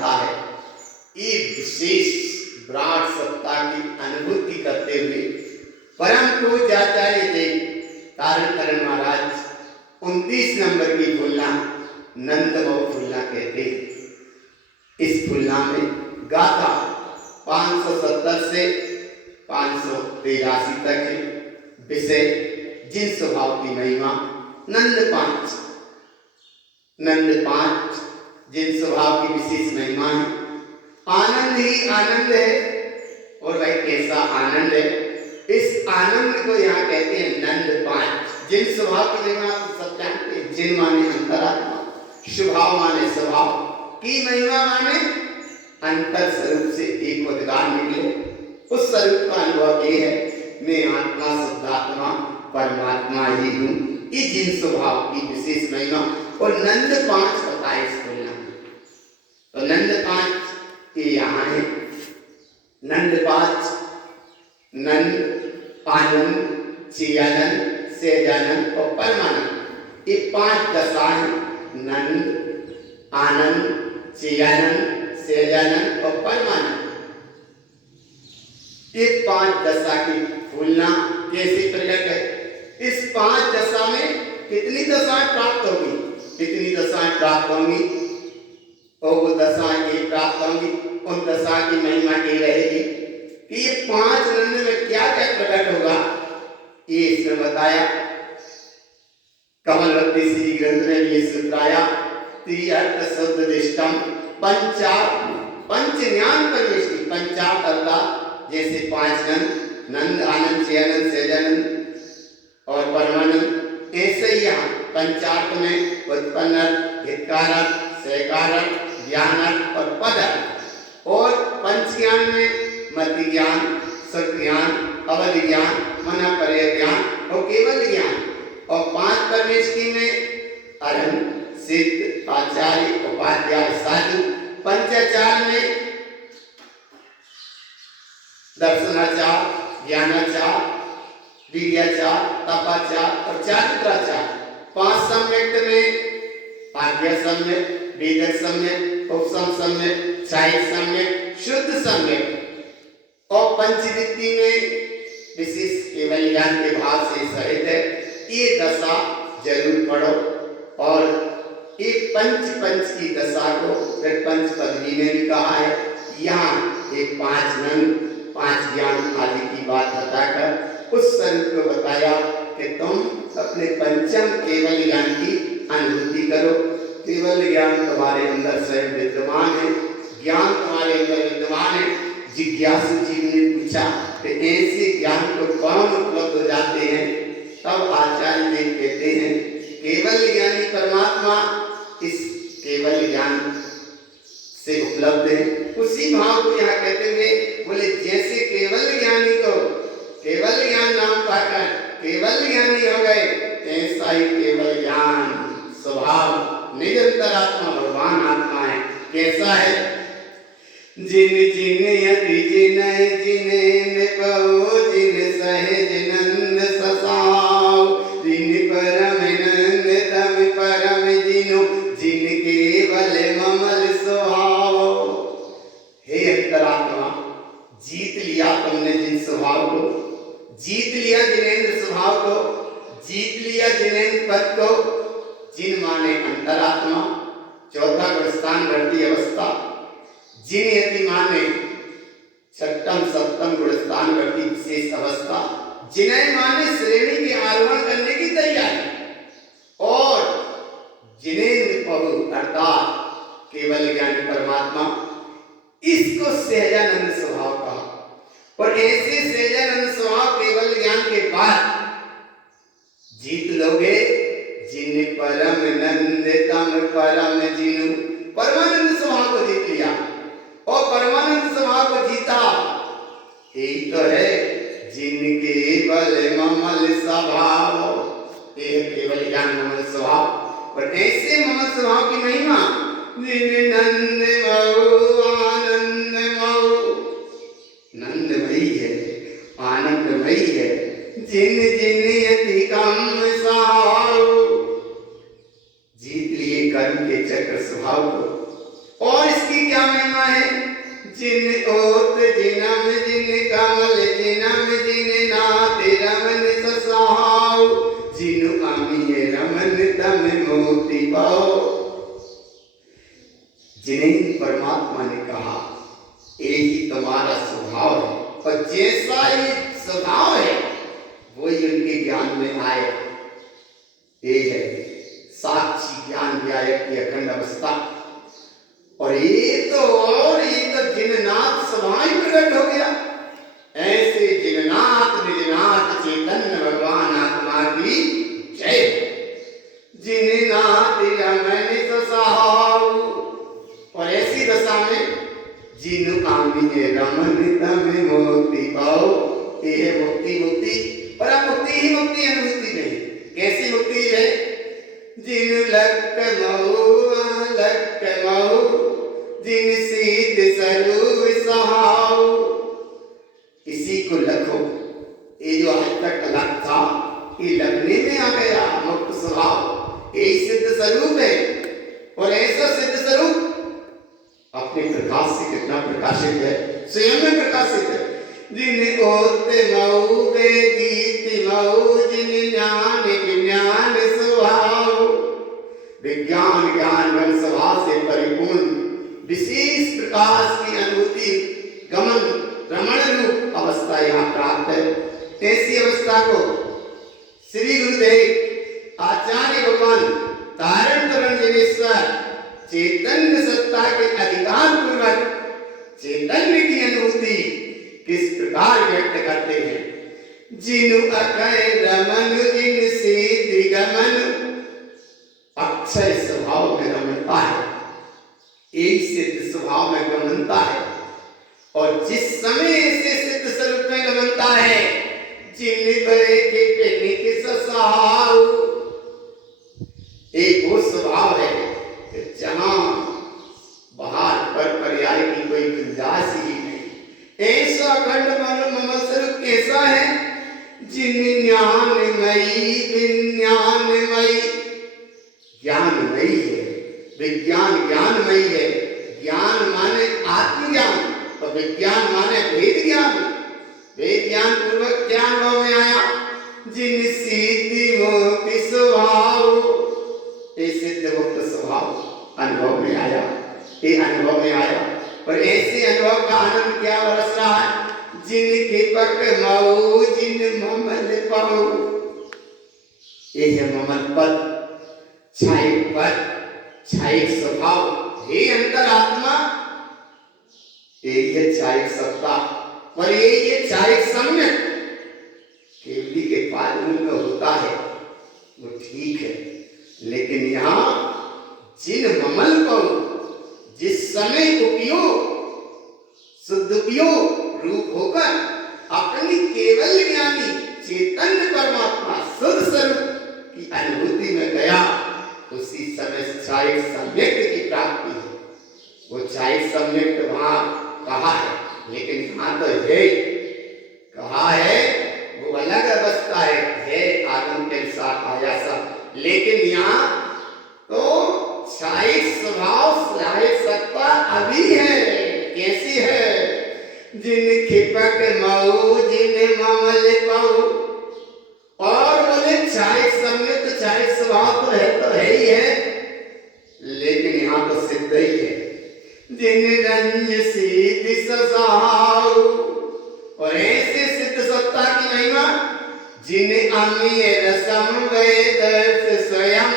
चाहता है। ये विशेष विराट सत्ता की अनुभूति करते हुए परम पूज्य आचार्य देव तारण करण महाराज 29 नंबर की फुलना नंदमऊ फुलना कहते हैं। इस फुलना में गाथा 570 से 583 तक है। विषय जिन स्वभाव की महिमा नंद पांच जिन स्वभाव की विशेष महिमा है। आनंद ही आनंद है। और भाई कैसा आनंद है, इस आनंद को यहाँ कहते हैं नंद पांच। जिन स्वभाव की महिमा तो सब जानते हैं। जिन माने अंतरात्मा, स्वभाव माने स्वभाव की महिमा माने अंतर स्वरूप से एक उद्गार निकले। उस स्वरूप का अनुभव ये है, मैं आत्मा शुद्धात्मा परमात्मा ही हूँ। ये जिन स्वभाव की विशेष महिमा और नंद पांच बताए इस तुलना में। तो नंद पांच ये यहाँ है। नंद पांच नंद, आनंद, चियानंद, सहजानंद और परमानंद, ये 5 दशा है। नंद, आनंद, चियानंद, सहजानंद और परमानंद। ये 5 दशा की फूलना कैसे प्रकट है। इस 5 दशा में कितनी दशाएं प्राप्त होंगी, कितनी दशाएं प्राप्त होंगी और वो दशाएं ये प्राप्त होंगी। उन दशा की महिमा ये रहेगी कि ये 5 नंद में क्या क्या प्रकट होगा, ये इसमें बताया। कमलवती श्री ग्रंथ में ये सुत्राया त्रिअर्थ शुद्ध दिष्टम पंच ज्ञान परमेष्टि। पंचार्थ अर्थात जैसे 5 नंद, आनंद, चियानंद, सहजानंद और परमानंद, ऐसे ही यहाँ पंचार्थ में उत्पन्न, हितकारक, सहकारक, ज्ञानक और पदक। और पंच ज्ञान में मति ज्ञान, सुख ज्ञान, अवधि ज्ञान, मना पर्य ज्ञान और केवल ज्ञान। और 5 परमेष्टि में अरहं, सिद्ध, आचार्य, उपाध्याय, साधु। पंचाचार में दर्शनाचार, ज्ञानाचार, वीर्याचार, तपाचार और चारित्राचार। 5 सम्यक में आज्ञा सम्यक, वेदक सम्यक, उपसम सम्यक, छायिक सम्यक, शुद्ध सम्यक। और पंचदित्ति में विशेष केवल ज्ञान के भाव से सहित है। ये दशा जरूर पढ़ो। और ये पंच की दशा को फिर पंच पदवी में भी कहा है। यहाँ एक 5 नंद, 5 ज्ञान आदि की बात बताकर उस स्वरूप को बताया कि तुम अपने पंचम केवल ज्ञान की अनुभूति करो। केवल ज्ञान तुम्हारे अंदर स्वयं विद्यमान है, ज्ञान तुम्हारे अंदर विद्यमान है। जिज्ञासु जीव ने पूछा कि ऐसे ज्ञान को कौन उपलब्ध हो जाते हैं। तब आचार्य देव कहते हैं केवल ज्ञानी परमात्मा इस केवल ज्ञान से उपलब्ध है। उसी भाव को यहाँ कहते हुए बोले जैसे केवल ज्ञानी को केवल ज्ञान नाम पाकर केवल ज्ञानी हो गए, ऐसा ही केवल ज्ञान स्वभाव निरंतर आत्मा भगवान आत्मा है। कैसा है। जिन जिन यति जिन बहु जिन सहज नंद ससाव, जिन परम नंद तम परम जिनो जिन केवल ममल स्वभाव। हे अंतरात्मा, जीत लिया तुमने जिन स्वभाव को, जीत लिया जिनेन्द्र स्वभाव को, जीत लिया जिनेन्द्र पद को। जिन माने अंतरात्मा, चौथा गुणस्थान बढ़ती अवस्था। जिन यति माने छठम सप्तम गुणस्थान बढ़ती विशेष अवस्था। जिन्हें माने श्रेणी के आरोहण करने की तैयारी। और जिनेन्द्र प्रभु अर्थात केवल ज्ञानी परमात्मा, इसको सहजानंद स्वभाव कहा। और ऐसे सहजानंद स्वभाव केवल ज्ञान के बाद जीत लोगे जिन परम नंद तम परम जिनु। परमानंद स्वभाव को जीत लिया और परमानंद स्वभाव को जीता, यही तो है जिन केवल ममल स्वभाव। ये केवल ज्ञान ममल स्वभाव। और ऐसे ममल स्वभाव की महिमा जिन नंद मऊ आनंदमऊ। नंदमयी है, आनंदमयी है। जिन जिन यति कम सहाऊ। जीत लिए कर्म के चक्र स्वभाव को। और इसकी क्या दुनिया में माहे जिन ओत जिनम जिन कमल जिनम जिन नाथ रमन ससाऊ जिनु अमीय रमन तम मोती पाओ। जिन्हें परमात्मा ने कहा यही तुम्हारा स्वभाव है और जैसा ये स्वभाव है वही उनके ज्ञान में आए। ये है साक्षी ज्ञान व्यायक की अखंड अवस्था। और ये तो जिननाथ स्वभाव प्रकट हो गया। ऐसे जिननाथ निजनाथ चैतन्य भगवान आत्मा की जय। जिननाथ रमन ससाऊ और ऐसी दशा में जिनु आमिने रमन तमे मुक्ति पाओ। ये है मुक्ति। मुक्ति पर मुक्ति ही मुक्ति है, मुक्ति नहीं। कैसी मुक्ति है? जिन लक मऊ जिन सीध स्वरूप सहाऊ। इसी को लखो। ये जो आज तक अलग था ये लगने में आ गया मुक्त स्वभाव। यही सिद्ध स्वरूप है। और ऐसा सिद्ध स्वरूप अपने प्रकाश से कितना प्रकाशित है, स्वयं में प्रकाशित है। जिन ओते मऊ वेदीति मऊ जिन ज्ञान विज्ञान स्वभाव। विज्ञान ज्ञान गण स्वभाव से परिपूर्ण विशेष प्रकाश की अनुभूति गमन रमण रूप अवस्था यहाँ प्राप्त है। ऐसी अवस्था को श्री गुरुदेव आचार्य भगवान तारण तरण जिनेश्वर चैतन्य सत्ता के अधिकार पूर्वक चैतन्य की अनुभूति किस प्रकार व्यक्त करते हैं? जिनु अकय रमन जिन सीधि गमन। अक्षय स्वभाव में रमनता है, एक सिद्ध स्वभाव में गमनता है। और जिस समय ऐसे सिद्ध स्वरूप में गमनता है जिन बड़े के पेने के ससाऊ। एक वो स्वभाव है जहां बाहर पर पर्याय की कोई गुंजाइश ही नहीं। ऐसा अखंड ममल स्वरूप कैसा है? जिन ज्ञानमयी विज्ञानमयी। ज्ञानमयी है, विज्ञान ज्ञानमयी है। ज्ञान माने आत्मज्ञान और विज्ञान माने वेद ज्ञान। वेद ज्ञान पूर्वक ज्ञान भाव में आया। जिन सिद्धि मुक्ति स्वभाव। सिद्ध मुक्त स्वभाव अनुभव में आया। ये अनुभव में आया। और ऐसे अनुभव का आनंद क्या बरस रहा है? जिनके पक मऊ जिन ममल पाऊ। ये है ममल पद, छायिक पद, छायिक स्वभाव। हे अंतरात्मा, ये छायिक सत्ता और ये छायिक सम्यक केवली के पालन में होता है वो ठीक है। लेकिन यहाँ जिन ममल को जिस समय उपयोग सदुपयोग रूप होकर अपनी केवल ज्ञानी चैतन्य परमात्मा शुद्ध स्वरूप की अनुभूति में गया, उसी समय छायिक सम्यक की प्राप्ति है। वो छायिक सम्यक वहां कहा है, लेकिन यहाँ तो है कहा है वो अलग अवस्था है आदम के साथ आया सब। लेकिन यहाँ तो छायिक स्वभाव छायिक सत्ता अभी है। कैसी है? जिन खिपक मऊ जिन ममल पाऊ। और बोले छायिक सम्यक तो छायिक स्वभाव तो है ही है, लेकिन यहाँ तो सिद्ध ही है। जिन रंज सीधि ससाऊ। और ऐसे सिद्ध सत्ता की महिमा जिन अमीय रसम वेदर्श स्वयं।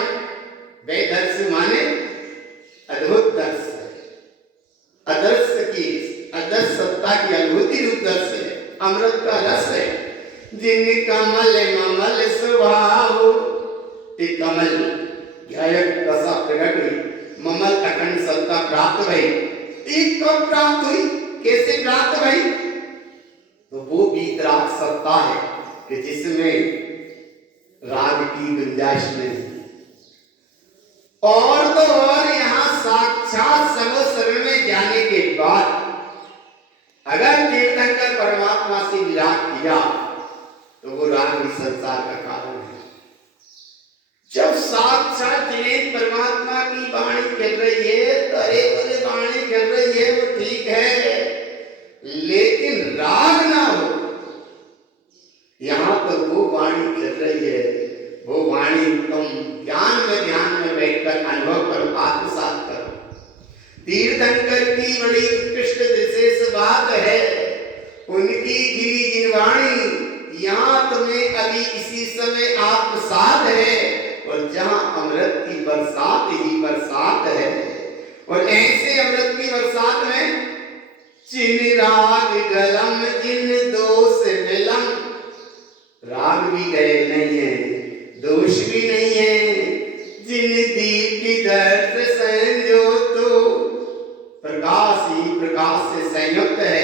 वेदर्श माने अद्भुत दर्श, अदर्श की अदर्श सत्ता की अनुभूति रूप दर्श है, अमृत का रस है। जिन कमल ममल स्वभाव। कमल ध्यायक दशा प्रकट हुई, ममल अखंड सत्ता प्राप्त भई। एक कब प्राप्त हुई, कैसे प्राप्त भई? तो वो वीतराग सत्ता है कि जिसमें राग की गुंजाइश नहीं। और तो और यहाँ साक्षात सर्वशरण में जाने के बाद अगर तीर्थंकर परमात्मा से विराग किया तो वो राग भी संसार का कारण है। जब साक्षात जिन्हें परमात्मा की वाणी चल रही है, तो अरे बोले वाणी चल रही है तीर्थंकर की बड़ी उत्कृष्ट विशेष बात है, उनकी गिरी गिनवाणी यहाँ तुम्हें अभी इसी समय आत्मसात है, और जहाँ अमृत की बरसात ही बरसात है। और ऐसे अमृत की बरसात में जिन राग गलम जिन दोष मिलम, राग भी गए नहीं है, दोष भी नहीं है, जिन दीप की दर्द संजोतो, प्रकाश ही प्रकाश से संयुक्त है,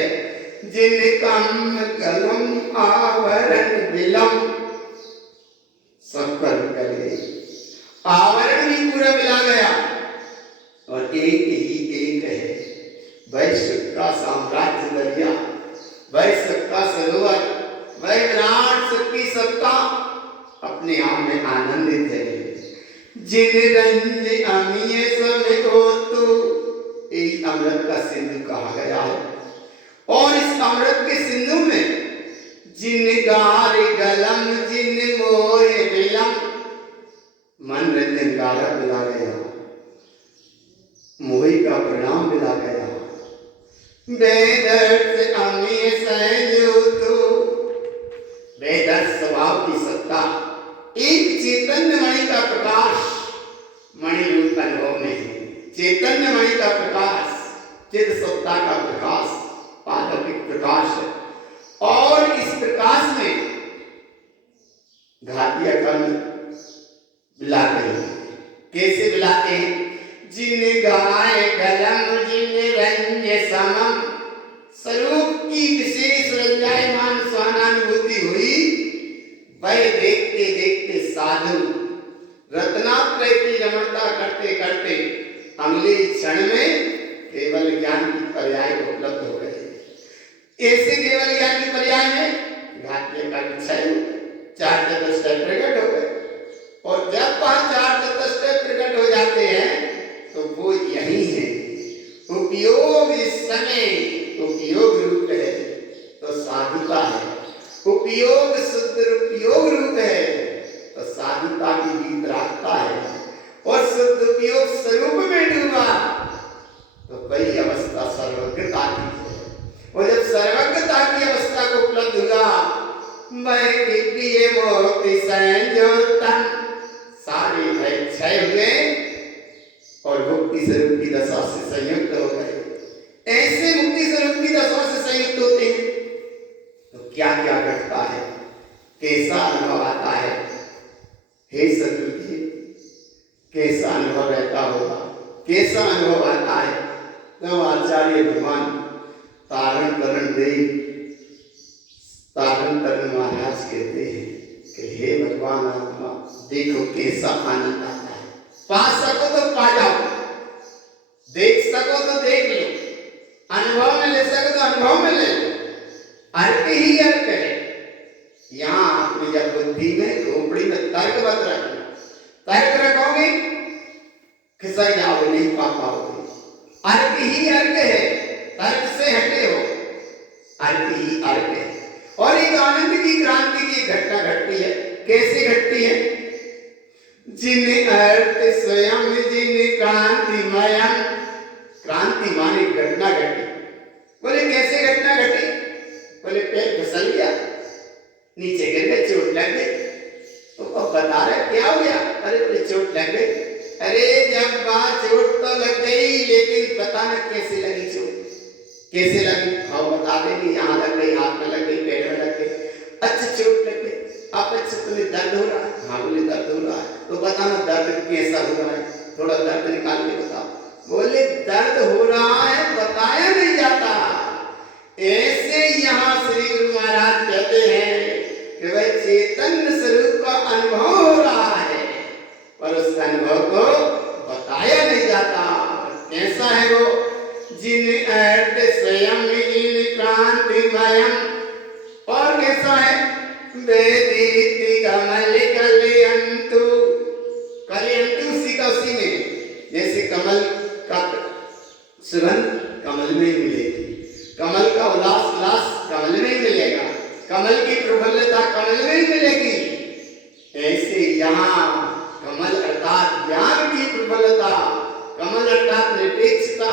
जिन कम कलम आवरण विलम, सब कर गए, आवरण भी पूरा मिला गया, और एक ही एक है, वैश्व का साम्राज्य दरिया, वैश्व का सरोवर, वह विराट शक्ति सत्ता अपने आप में आनंदित है। जिन रंज अमीय समय हो तो एक अमृत का सिंधु कहा गया है, और इस अमृत के सिंधु में जिन गार गलम जिन मोह विलम, मन रंजन गारा मिला गया, मोही का परिणाम मिला गया, बेदर्द अमीय संजोतो, बेदर्द स्वभाव की सत्ता, एक चैतन्य मणि का प्रकाश, मणि रूप अनुभव में चैतन्य मणि का प्रकाश, चिद सत्ता का प्रकाश, पालौकिक प्रकाश है। और इस प्रकाश में घातिया कर्म मिलाते हैं। कैसे मिलाते हैं? जिन गाय गलम जिन रंज समम, स्वरूप की विशेष रंजायमान स्वानुभूति हुई, वह देखते देखते साधु रत्नात्रय की रमणता करते करते अगले क्षण में केवल ज्ञान की पर्याय उपलब्ध हो गए। ऐसे केवल ज्ञान की पर्याय में घाट्य का क्षय, चार चतुष्टय प्रकट हो गए, और जब वह चार चतुष्टय प्रकट हो जाते हैं तो वो यही है। उपयोग इस समय उपयोग रूप है तो साधुता है, उपयोग शुद्ध उपयोग रूप है तो साधुता की वितरागता है, और शुद्ध उपयोग स्वरूप में डूबा तो वही अवस्था सर्वज्ञता की है। और जब सर्वज्ञता की अवस्था को उपलब्ध हुआ, मैं प्रिय मोक्ति संयोतन, सारे भय क्षय हुए और मुक्ति स्वरूप की दशा से संयुक्त हो गए। ऐसे मुक्ति स्वरूप की दशा से संयुक्त होते हैं तो क्या क्या घटता है, कैसा अनुभव आता है? हे सदगुरु, कैसा अनुभव रहता होगा, कैसा अनुभव आता है? तो आचार्य भगवान तारण तरण महाराज कहते हैं कि हे भगवान आत्मा, देखो कैसा आनंद आता है, पा सको तो पा जाओ, देख सको तो देख लो, अनुभव में ले सको तो अनुभव में ले लो। अर्क ही अर्क है। यहाँ अपनी जब बुद्धि में खोपड़ी में तर्क मत रखना, तर्क रखोगे खिसक जाओगे, नहीं पा पाओगे। अर्क ही अर्क है, तर्क से हटे हो, अर्क ही अर्क है। और एक आनंद की क्रांति की घटना घटती है। कैसे घटती है? जिन अर्थ स्वयं जिन क्रांतिमयम, क्रांति माने घटना घटी। बोले कैसे घटना घटी? बोले पैर फिसल गया, नीचे गिर गए, चोट लग गई। तो अब बता रहे क्या हो गया? अरे बोले चोट लग गई। अरे जब बात चोट तो लग गई, लेकिन बताना कैसे लगी चोट, कैसे लगी? हाँ बता देंगे, यहाँ लग गई, हाथ में लग गई, पैर में लग गई। अच्छा चोट लग गई, आप अच्छा तुम्हें दर्द हो रहा है? हाँ बोले दर्द हो रहा है। तो बताना दर्द कैसा हो रहा है, थोड़ा दर्द निकाल के बताओ। बोले दर्द हो रहा है, बताया नहीं जाता। ऐसे यहाँ श्री गुरु महाराज कहते हैं कि वह चैतन्य स्वरूप का अनुभव हो रहा है, पर उस अनुभव को बताया नहीं जाता। कैसा है वो? जिन अर्थ स्वयं जिन क्रांतिमयम, और कैसा है? वेदिति कमल कलयंतु, कलयंतु उसी का उसी में, जैसे कमल का सुगंध कमल में मिलेगी, कमल का उल्लास कमल में मिलेगा, कमल की प्रफुल्लता कमल में मिलेगी। ऐसे यहाँ कमल अर्थात ज्ञान की प्रफुल्लता, कमल अर्थात निरपेक्षता,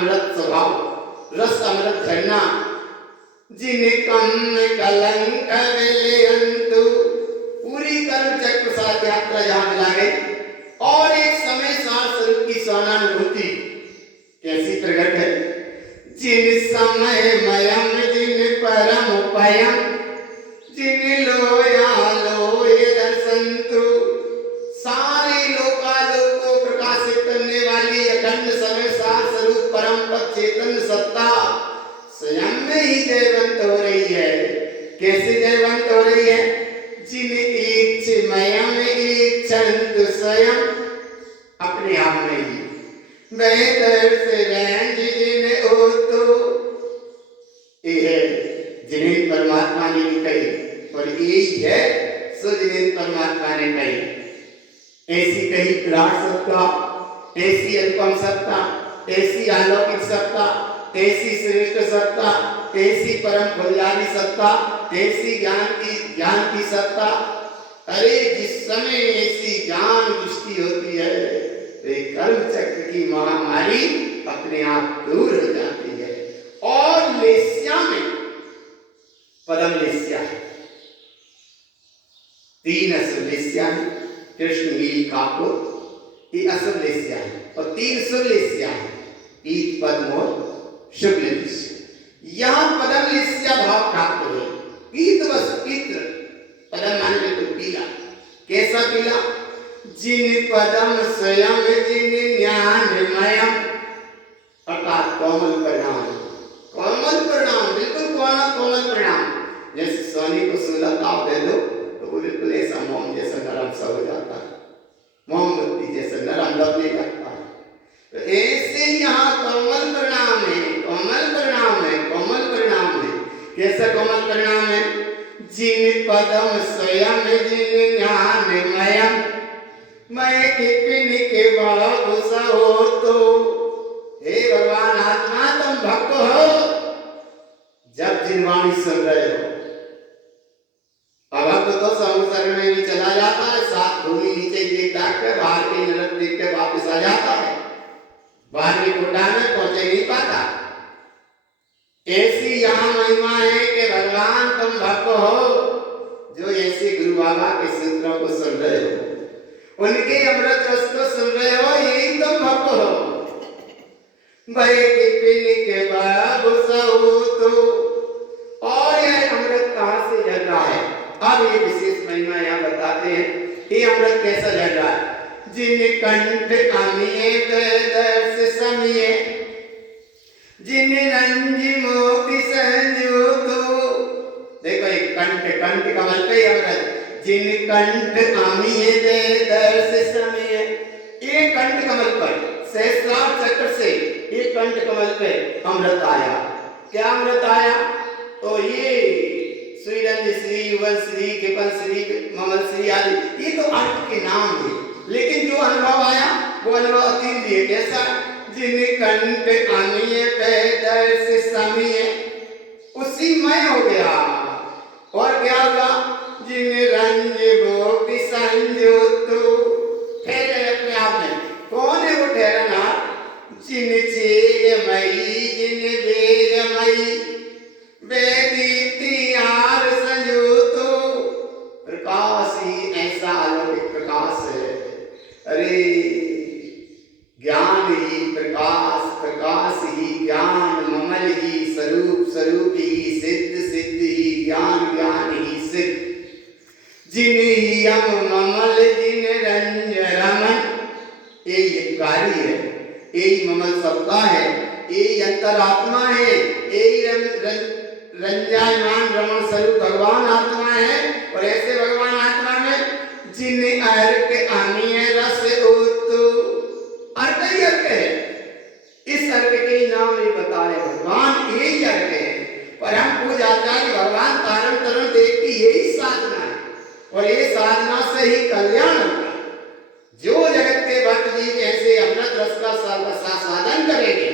अमृत स्वभाव, रस अमृत झरना, जिन कम कलंक विलयंतु, पूरी कर्म चक्र प्रसाद यात्रा जहां मिला गई। और एक समय सार स्वरूप की स्वानुभूति कैसी प्रकट है? जिन समय मयम जिन परम उपयम, जिन लोया लोय दर्शंतु, सारे लोकालोक को प्रकाशित करने वाली अखंड समय सार स्वरूप परम पद चेतन सत्ता स्वयं में ही जयवंत हो रही है। कैसे जयवंत हो रही है? जिन इच्छमयम इच्छन्तु स्वयं, अपने आप में ही बेहतर से रेंज जिन ओतो, जिन्हें परमात्मा ने कही और यही है सो जिन्हें परमात्मा ने कही। ऐसी कही विराट सत्ता, ऐसी अनुपम सत्ता, ऐसी अलौकिक सत्ता, ऐसी श्रेष्ठ सत्ता, ऐसी परम कल्याणी सत्ता, ऐसी ज्ञान की सत्ता। अरे जिस समय ऐसी ज्ञान दृष्टि होती है तो कर्म चक्र की महामारी अपने आप दूर हो जाती है। और लेस्या में पदम लेस्या है, 3 असुर लेस्या है, कृष्ण नील कापुर, ये असुर लेस्या है, और 3 सुर लेस्या है, ईद पद्म और शुक्ल लेस्या। यहाँ पदम लेस्या भाव प्राप्त हुए। पीत बस पित्र, पदम माने बिल्कुल पीला। कैसा पीला? जिन पदम स्वयं जिन ज्ञानमयम, अर्थात कोमल परिणाम, कोमल परिणाम, बिल्कुल कोमल परिणाम। जैसे सोने को 16 ताप दे दो तो वो बिल्कुल ऐसा मोम जैसा नरम सा हो जाता है, मोमबत्ती जैसा नरम दबने लगता है। तो ऐसे यहाँ कोमल परिणाम है, कोमल परिणाम है, कोमल परिणाम है। कैसा कोमल परिणाम है? जिन पदम स्वयं जिन ज्ञानमयम, मैं कितने के बाबू सहो तो। हे भगवान आत्मा तुम भक्त हो, जब जिनवाणी सुन रहे हो। अभक्त तो संसार में भी चला जाता है, सात भूमि नीचे देखता है, बाहर के नरक देख के वापस आ जाता है, बाहर की कोटा में पहुंचे नहीं पाता। ऐसी यहाँ महिमा है कि भगवान तुम भक्त हो, जो ऐसे गुरु बाबा के सूत्रों को सुन रहे हो, उनके अमृत रस को सुन रहे हो, यही तुम भक्त हो। भाई के बाबू सहो तो। और यह अमृत कहाँ से झर रहा है? अब ये विशेष महिमा यहाँ बताते हैं। ये अमृत कैसा झर रहा है? जिन कंठ अमिये वेदर्श समिये, जिन रंजी मोती संजोतो। देखो एक कंठ कमल पे अमृत, जिन कंठ अमिये वेदर्श समिये, ये कंठ कमल पर सहस्रार चक्र से ये कंठ कमल पे अमृत आया। क्या अमृत आया? तो ये श्रीरंज श्री, युगल श्री, कृपल श्री, ममल श्री आदि, ये तो अर्थ के नाम है, लेकिन जो अनुभव आया वो अनुभव अतीन्द्रिय। कैसा? जिन कंठ अमिये वेदर्श समिये, उसी मय हो गया। और क्या होगा? जिन रंज भोक्ति संजोतु, ठहरे अपने आप में। कौन है वो ठहरना? जिन चेयमयी जिन वेगमयी, वेदीप्ति आर संजोतु। प्रकाश ही ऐसा अलौकिक प्रकाश है। अरे ज्ञान ही प्रकाश, प्रकाश ही ज्ञान, ममल ही स्वरूप, स्वरूप ही सिद्ध, सिद्ध ही ज्ञान, ज्ञान ही सिद्ध। जिन यम ममल जिन रंज रमन, ये कार्य है, यही ममल सत्ता है, यही अंतरात्मा है, यही रंजायमान रमण स्वरूप भगवान आत्मा है। और ऐसे भगवान आत्मा में जिन अर्क अमीय रस उतु, अर्क ही अर्क है। इस अर्क के नाम नहीं बताए, भगवान यही अर्क है। पर हम पूज आचार्य भगवान तारण तरण देव की यही साधना है, और ये साधना से ही कल्याण होगा। जो जगत के भक्त जीव ऐसे अमृत रस का साधन करेंगे,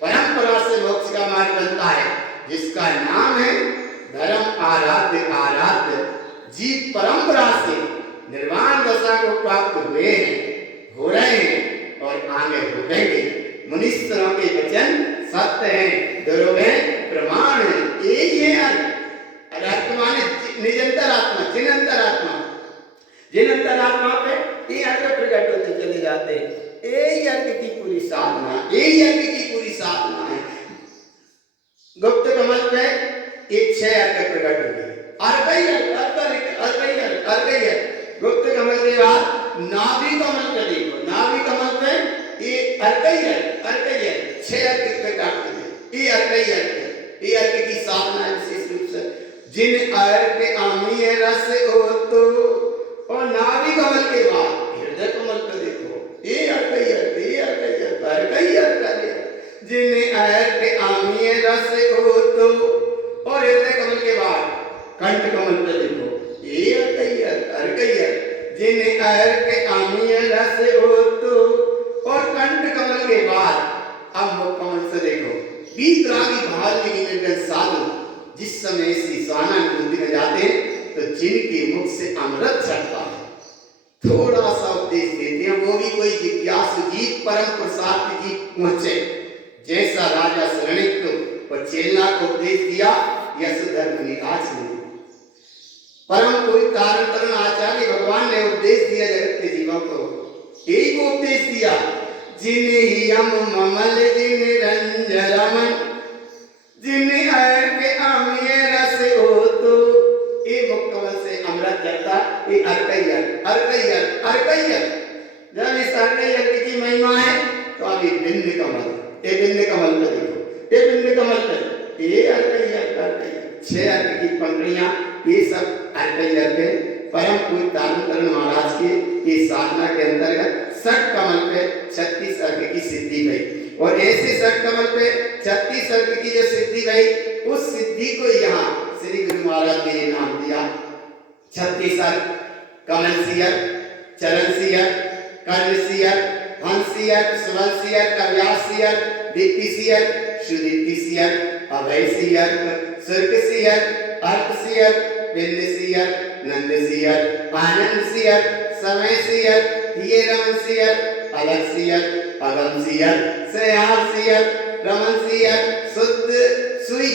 परंपरा से मोक्ष का मार्ग बनता है, जिसका नाम है धर्म आराध्य। आराध्य जीव परंपरा से निर्वाण दशा को प्राप्त हुए हैं, हो रहे हैं और आगे होंगे। मुनीश्वरों के वचन सत्य है, दोनों में प्रमाण है। यही है अर्थ। अर्थ माने निरंतर आत्मा, चिरंतर आत्मा, जिनंतर आत्मा पे ये अर्थ प्रकट होते चले जाते हैं। यही अर्थ की पूरी साधना, यही अर्थ की पूरी साधना है। गुप्त कमल पे ये 6 अर्थ प्रकट हो गए। गुप्त कमल के बाद नाभि कमल पे देखो, नाभि कमल पे ये अर्थ 6 अर्थ प्रकट हो गए। ये अर्थ की साधना है विशेष रूप से। जिन अर्थ आमीय रस हो तो, और नाभि कमल के बाद हृदय कमल पे देखो, ये अर्थ जिन अर्थ आमीय रस हो तो, और हृदय कमल के बाद कंठ कमल पे देखो, ये अर्थ जिन अर्थ आमीय रस हो तो, और कंठ कमल के बाद अब मुख कमल से देखो, बीतरागी भाव निरंजन साधु। जिस समय श्री स्वानानुभूति में जाते तो जिनके मुख से अमृत झड़ता है, थोड़ा सा उपदेश देते हैं, वो भी कोई जिज्ञासु जीव परम पुरुषार्थ जी पहुंचे। जैसा राजा शरणिक को और चेला को उपदेश दिया, यशोधर निराज ने परम कोई कारण तरण आचार्य भगवान ने उपदेश दिया जगत के जीवों को। यही को उपदेश दिया, जिन्हें ही हम ममल जिन रंज रमन, जिन्हें अर्घ आमीय रस हो तो, ये मुख कमल से अमृत जलता। ये अर्कय्यर जब इस अर्कय्यर की महिमा है तो अभी बिंद कमल, ये बिंद कमल पे देखो, ये बिंद कमल पे ये अर्कय्यर 6 अर्क की पंक्तियां, ये सब अर्कय्यर पे परम पूज्य तारण महाराज के ये साधना के अंतर्गत सठ कमल पे 36 अर्क की सिद्धि गई। और ऐसे सठ कमल पे 36 अर्क की जो सिद्धि गई, उस सिद्धि को यहाँ श्री गुरु महाराज ने नाम दिया 36 अर्क। कमल सियर, चरण सियर, कर्ण सियर, हंस सियर, सुमन सियर, कव्यास सियर, दीप्ति सियर, सुदीप्ति सियर, अभय सियर, सुर्ग सियर, अर्थ सियर, बिंद सियर, नंद सियर, आनंद सियर, समय सियर, ये रमन सियर, अलग सियर, अगम सियर, सयाल सियर, रमन सियर, शुद्ध सुई,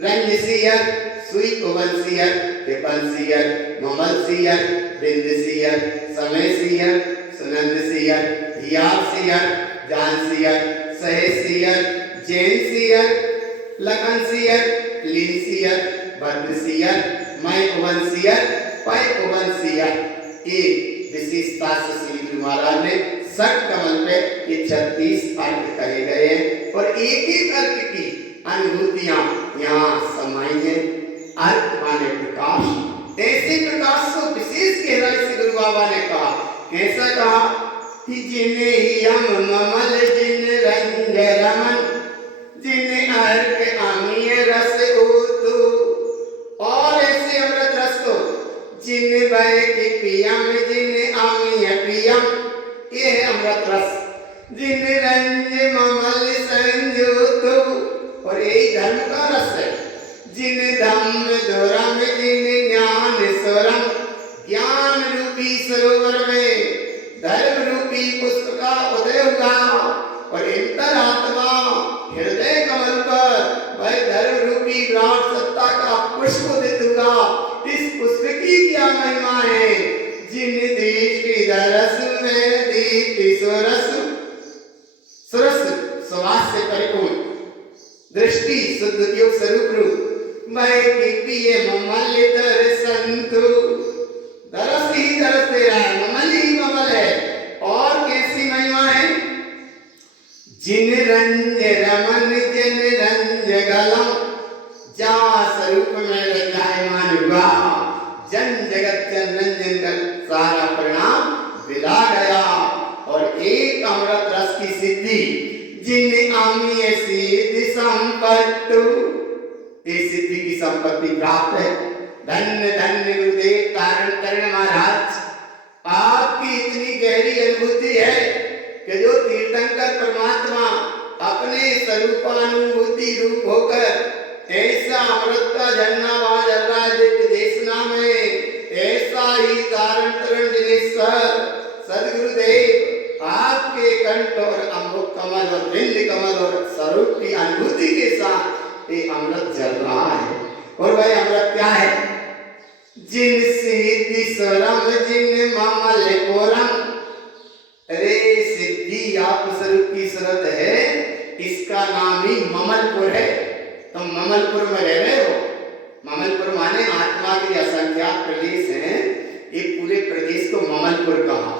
रंज सियर, सुई उवन सियर, विपन सियर, ममल सियर, बिंद सियर, समय सियर, सुनंद सियर, हियार सियर, जान सियर, सहे सियर, जैन सियर, लखन सियर, लीन सियर, भद्र सियर, मय उवन सियर, पय उवन सियर। ये विशेषता से श्री गुरु महाराज ने सठ कमल पे ये 36 अर्थ कहे गए हैं, और एक एक अर्थ की अनुभूतियां यहाँ समाई है। अर्थ माने प्रकाश, ऐसे प्रकाश को विशेष गहराई से गुरु बाबा ने कहा। कैसा कहा कि जिन्हें ही हम ममल जिन रंग रमन, जिन्हें अर्क आमीय रस हो तो, और ऐसे अमृत रस को जिन भय की पियम, जिन आमीय पियम, ये है अमृत रस। जिन रंज ममल संयुत, और यही धर्म का रस है। जिन धम्म धोरम, जिन ज्ञान स्वरम, ज्ञान रूपी सरोवर में धर्म रूपी पुष्प का उदय हुआ, और अंतरात्मा हृदय कमल पर वह धर्म रूपी विराट सत्ता का पुष्प उदित हुआ। इस पुष्प की क्या महिमा है। जिन देश की दरस में दीप्ति सुरस, सुरस सुवास से परिपूर्ण दृष्टि शुद्ध योग स्वरूप रूप, मैं पिए ममल दर्शन तु, दरस ही दरस दे रहा है, ममल ही ममल है। और कैसी महिमा है। जिन रंज रमन, जिन रंज गलम, जा स्वरूप में रंजायमान हुआ, जन जगत रंजन कर सारा परिणाम विला गया। और एक अमृत रस की सिद्धि, जिन आमीय सिद्धि संपत्तु, इस सिद्धि की संपत्ति प्राप्त है। धन्य धन्य गुरुदेव तारण तरण महाराज, आपकी इतनी गहरी अनुभूति है कि जो तीर्थंकर परमात्मा अपने स्वरूपानुभूति रूप होकर ऐसा अमृत का झरना वहां चल रहा है दिव्य देशना में, ऐसा ही तारण तरण दिनेश्वर सदगुरुदेव आपके कंठ और अम्बुक कमल और बिंद कमल और स्वरूप की अनुभूति के साथ ये अमृत जल रहा है। और वह अमृत क्या है? जिन सिद्धि स्वरम जिन ममल कोरम। अरे सिद्धि आप स्वरूप की सूरत है, इसका नाम ही ममलपुर है। तुम ममलपुर में रह रहे हो। ममलपुर माने आत्मा के असंख्यात प्रदेश हैं, ये पूरे प्रदेश को ममलपुर कहा।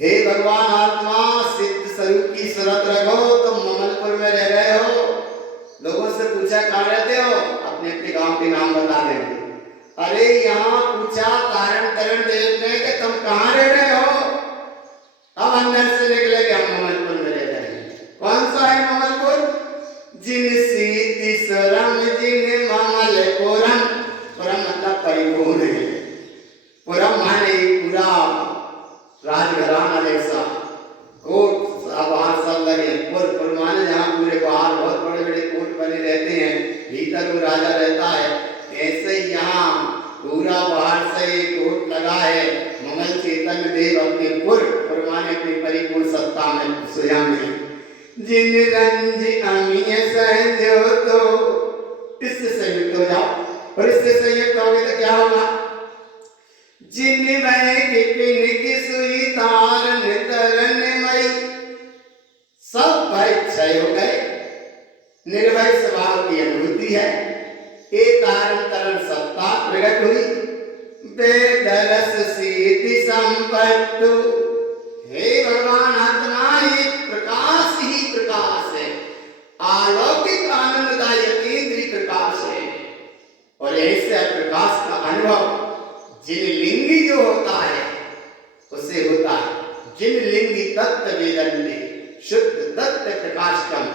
हे भगवान आत्मा सिद्ध स्वरूप की सूरत रखो, तुम ममलपुर में रह रहे हो। लोगों से पूछा कहाँ रहते हो, अपने अपने गांव के नाम बता देंगे। अरे यहाँ पूछा तारण तरण देव ने कि तुम कहाँ रह रहे हो, अब अंदर से निकले कि हम ममलपुर में रह रहे हैं। कौन सा है ममलपुर? जिन सिद्धि स्वरम जिन ममल पुरम। पुरम मतलब परिपूर्ण है। पुरम माने पूरा राजघराना जैसा कोट बाहर सब लगे। पुर माने जहाँ पूरे बाहर बहुत बड़े बड़े कोट बने रहते हैं, भीतर वो राजा रहता है। ऐसे ही यहाँ पूरा बाहर से कोट लगा है। ममल चेतन देव अपने पुर माने अपनी परिपूर्ण सत्ता में स्वयं में। जिन रंज अमीय सहजो तो, इससे संयुक्त हो जाओ। और इससे संयुक्त होगे तो क्या होगा? जिन भय विपिन की सुई तारन तरन मई। सब भय क्षय हो गए, निर्भय स्वभाव की अनुभूति है। एक तारन तरन सत्ता प्रकट हुई। बेदरस सीति संपत्तु। हे भगवान आत्मा ये प्रकाश ही प्रकाश है, अलौकिक आनंददायक केंद्रीय प्रकाश है। और ऐसे प्रकाश का अनुभव जिन लिंगी जो होता है उसे होता है। जिन लिंगी तत्व वेदन्ते शुद्ध तत्व प्रकाशकम,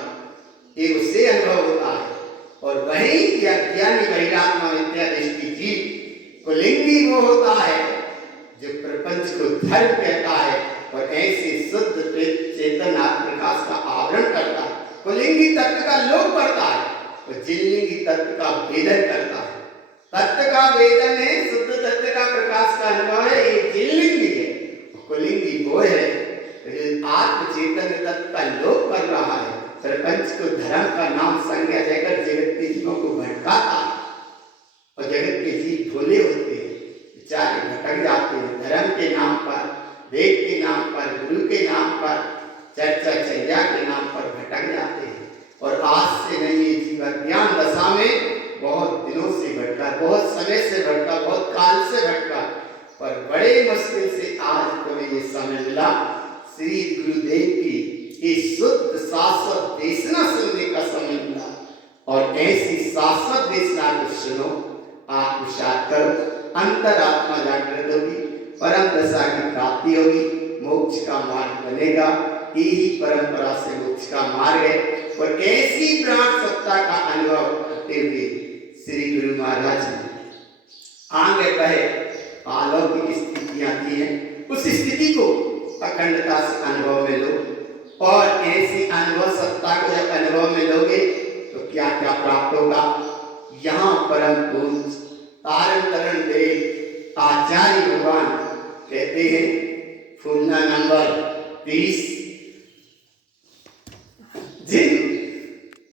ये उससे अनुभव होता है। और वही ज्ञानी वैरात्मा विद्या दृष्टि जीव को लिंगी वो होता है जो प्रपंच को धर्म कहता है और ऐसे शुद्ध चेतन प्रकाश का आवरण करता है। कुलिंगी तत्व का लोप करता है और जिनलिंगी तत्व का वेदन करता है। तत्व का वेदन है, शुद्ध तत्व का प्रकाश का अनुभव है, ये जिनलिंगी है। कुलिंगी वो है जो आत्म चेतन तत्व का लोप कर रहा है, प्रपंच को धर्म का नाम संज्ञा देकर जगत के जीवों को भटकाता है। और जगत के जीव भोले होते हैं, बेचारे भटक जाते हैं। धर्म के नाम पर, वेद के नाम पर, गुरु के नाम पर, चर्चा चर्या के नाम पर भटक जाते हैं। और आज से नहीं, ये जीव अज्ञान दशा में बहुत दिनों से भटका, बहुत समय से भटका, बहुत काल से भटका, पर बड़े मुश्किल से आज तुम्हें ये समय मिला श्री गुरुदेव की इस शुद्ध शाश्वत देशना सुनने का समय मिला। और ऐसी शाश्वत देशना को सुनो, आत्मसात करो, अंतरात्मा जागृत होगी, परम दशा की प्राप्ति होगी, मोक्ष का मार्ग बनेगा। यही परंपरा से मोक्ष का मार्ग है। और ऐसी प्राण सत्ता का अनुभव करते हुए श्री गुरु महाराज ने आगे कहे अलौकिक स्थितियां दी हैं, उस स्थिति को अखंडता से अनुभव में लो। और ऐसी अनुभव सत्ता को जब अनुभव में लोगे तो क्या क्या प्राप्त होगा? यहाँ परम पूज्य तारण तरण देव आचार्य भगवान कहते हैं, फुलना नंबर 30, जिन